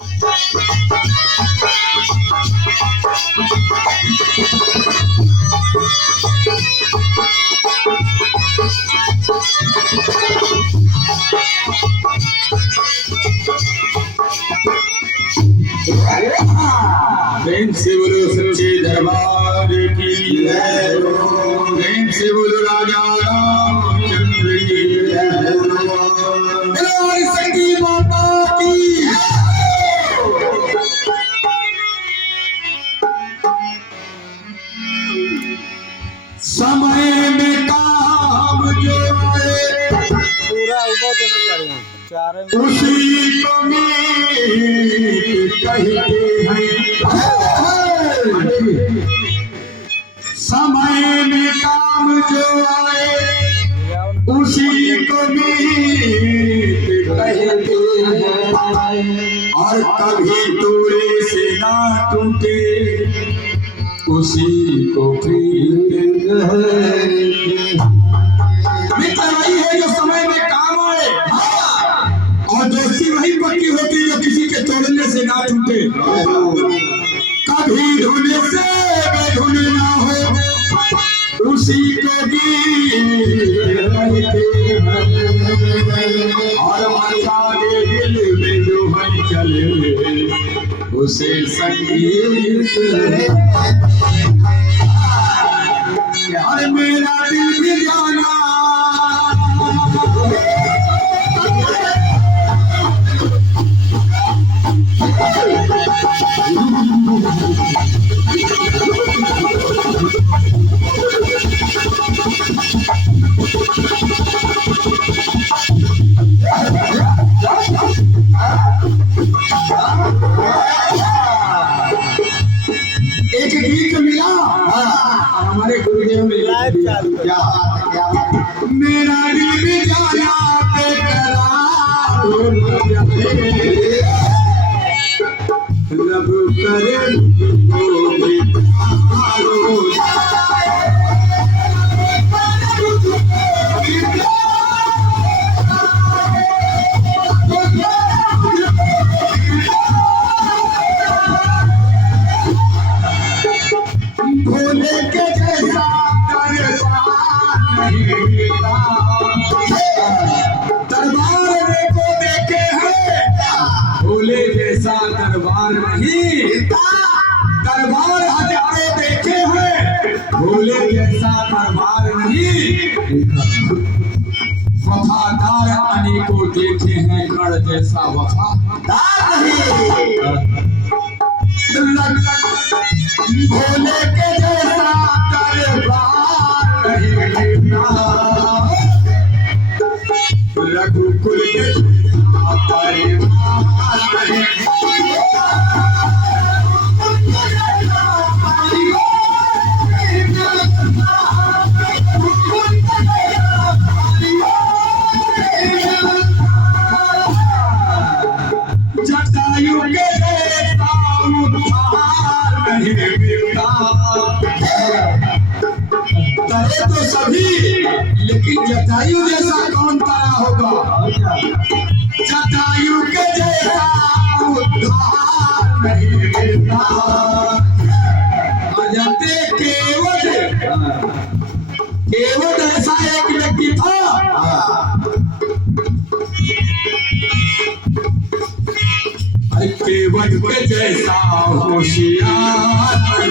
प्रेम से बोलो सच्चे दरबार की जय। प्रेम से बोलो राजा रामचंद्र की जय। बोलो सती माता की समय में काम जो आए पूरा उबो तो नहीं करेंगे चार उसी को मीत कहते हैं। समय में काम जो आए उसी को मीत कहते हैं। और कभी तोड़े से ना टूटे उसी को प्रीत मित्र वही है जो समय में काम आए। और दोस्ती वही पक्की होती है जो किसी के तोड़ने से ना टूटे। कभी धोने से बेधुने ना हो उसी को गीत और मचाने दिल में जो है चले उसे संगीत। और मेरा दिल भी जाना एक गीत मिला हमारे गुरुदेव ने क्या मेरा दिल भी जाना रब करे भोले के जैसा दरबार को देखे हैं। भोले जैसा दरबार नहीं दरबार हजारों देखे हैं। भोले जैसा दरबार नहीं वफादार अनेकों देखे हैं। गढ़ जैसा वफादार नहीं भोले के जैसा दरबार नहीं रघुकुल के परिवार जटायु के जैसा उद्धार नहीं मिलता। डरे तो सभी लेकिन जटायु जैसा कौन तारा होगा। जटायु के जैसा उद्धार नहीं मिलता। अजते केवल ऐसा एक व्यक्ति था केवट के जैसा होशियार